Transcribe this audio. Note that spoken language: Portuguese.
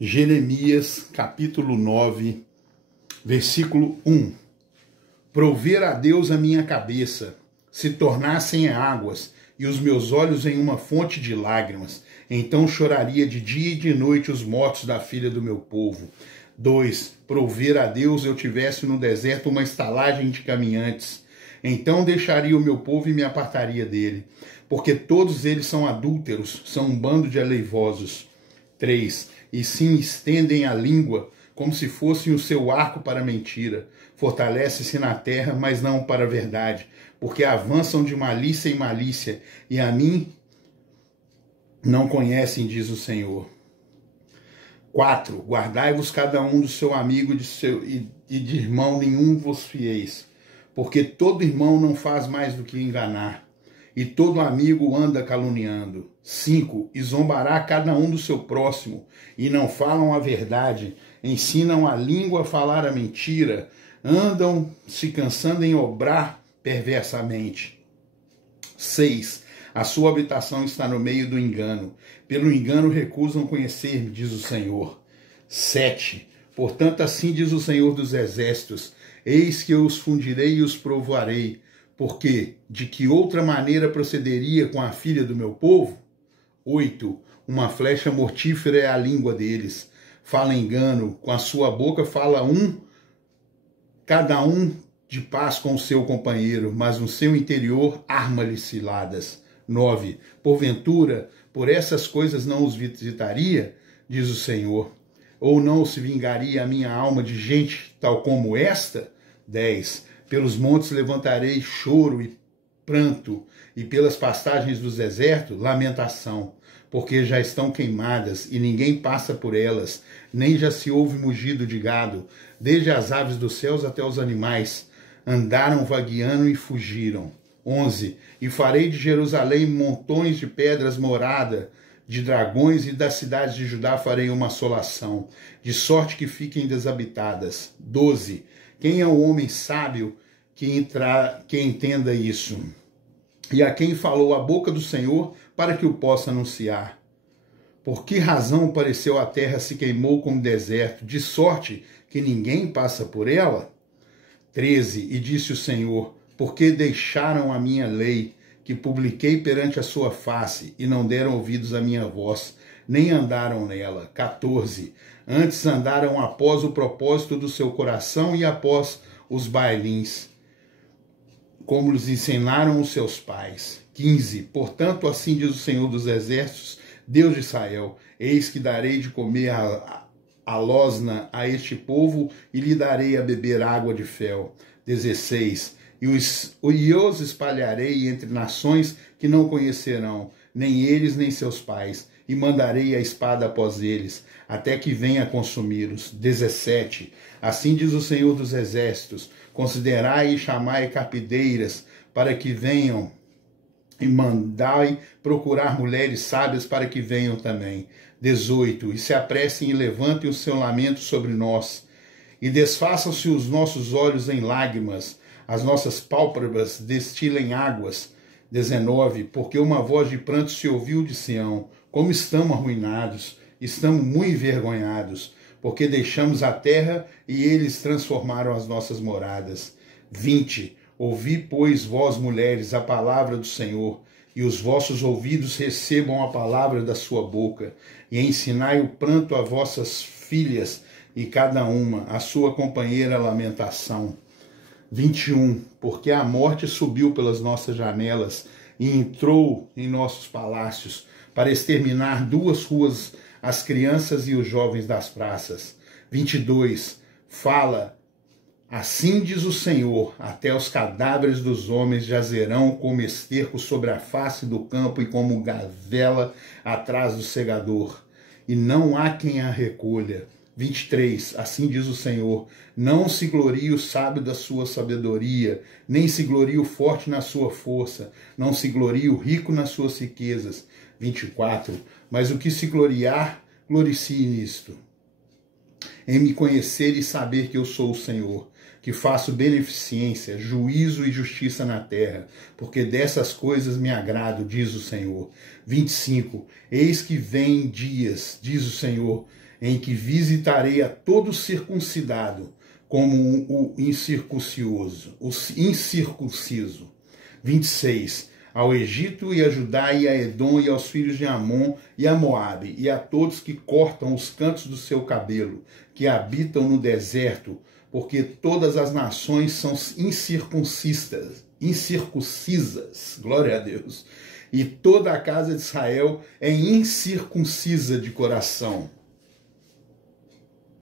Jeremias, capítulo 9, versículo 1. Prover a Deus a minha cabeça, se tornassem águas, e os meus olhos em uma fonte de lágrimas. Então choraria de dia e de noite os mortos da filha do meu povo. 2. Prover a Deus eu tivesse no deserto uma estalagem de caminhantes. Então deixaria o meu povo e me apartaria dele. Porque todos eles são adúlteros, são um bando de aleivosos. 3. E sim estendem a língua, como se fossem o seu arco para a mentira. Fortalece-se na terra, mas não para a verdade, porque avançam de malícia em malícia, e a mim não conhecem, diz o Senhor. 4. Guardai-vos cada um do seu amigo e de irmão nenhum vos fieis, porque todo irmão não faz mais do que enganar, e todo amigo anda caluniando. 5. E zombará cada um do seu próximo, e não falam a verdade, ensinam a língua a falar a mentira, andam se cansando em obrar perversamente. 6. A sua habitação está no meio do engano. Pelo engano recusam conhecer-me, diz o Senhor. 7. Portanto, assim diz o Senhor dos Exércitos: eis que eu os fundirei e os provarei. Porque de que outra maneira procederia com a filha do meu povo? 8. Uma flecha mortífera é a língua deles. Fala engano, com a sua boca fala cada um de paz com o seu companheiro, mas no seu interior arma-lhe ciladas. 9. Porventura, por essas coisas não os visitaria, diz o Senhor, ou não se vingaria a minha alma de gente tal como esta? 10. Pelos montes levantarei choro e pranto, e pelas pastagens dos desertos, lamentação, porque já estão queimadas, e ninguém passa por elas, nem já se ouve mugido de gado, desde as aves dos céus até os animais, andaram vagueando e fugiram. 11. E farei de Jerusalém montões de pedras morada, de dragões, e das cidades de Judá farei uma assolação, de sorte que fiquem desabitadas. 12. Quem é o homem sábio que entenda isso? E a quem falou a boca do Senhor para que o possa anunciar? Por que razão pareceu a terra se queimou como deserto, de sorte que ninguém passa por ela? 13. E disse o Senhor: porque deixaram a minha lei, que publiquei perante a sua face, e não deram ouvidos à minha voz, nem andaram nela. 14. Antes andaram após o propósito do seu coração e após os bailins, como lhes ensinaram os seus pais. 15. Portanto, assim diz o Senhor dos Exércitos, Deus de Israel: eis que darei de comer a losna a este povo, e lhe darei a beber água de fel. 16. E os espalharei entre nações que não conhecerão, nem eles nem seus pais, e mandarei a espada após eles, até que venha consumi-los. 17. Assim diz o Senhor dos Exércitos: considerai e chamai carpideiras, para que venham, e mandai procurar mulheres sábias para que venham também. 18. E se apressem e levantem o seu lamento sobre nós, e desfaçam-se os nossos olhos em lágrimas, as nossas pálpebras destilem águas. 19. Porque uma voz de pranto se ouviu de Sião: como estamos arruinados, estamos muito envergonhados, porque deixamos a terra e eles transformaram as nossas moradas. 20. Ouvi, pois, vós mulheres, a palavra do Senhor, e os vossos ouvidos recebam a palavra da sua boca, e ensinai o pranto a vossas filhas, e cada uma a sua companheira a lamentação. 21. Porque a morte subiu pelas nossas janelas e entrou em nossos palácios, para exterminar duas ruas as crianças e os jovens das praças. 22. Fala, assim diz o Senhor: até os cadáveres dos homens jazerão como esterco sobre a face do campo e como gavela atrás do segador, e não há quem a recolha. 23. Assim diz o Senhor: não se glorie o sábio da sua sabedoria, nem se glorie o forte na sua força, não se glorie o rico nas suas riquezas. 24. Mas o que se gloriar, gloricie nisto: em me conhecer e saber que eu sou o Senhor, que faço beneficência, juízo e justiça na terra, porque dessas coisas me agrado, diz o Senhor. 25. Eis que vem dias, diz o Senhor, em que visitarei a todo circuncidado, como o incircunciso. 26. Ao Egito e a Judá e a Edom e aos filhos de Amon e a Moabe e a todos que cortam os cantos do seu cabelo, que habitam no deserto, porque todas as nações são incircuncisas, glória a Deus, e toda a casa de Israel é incircuncisa de coração.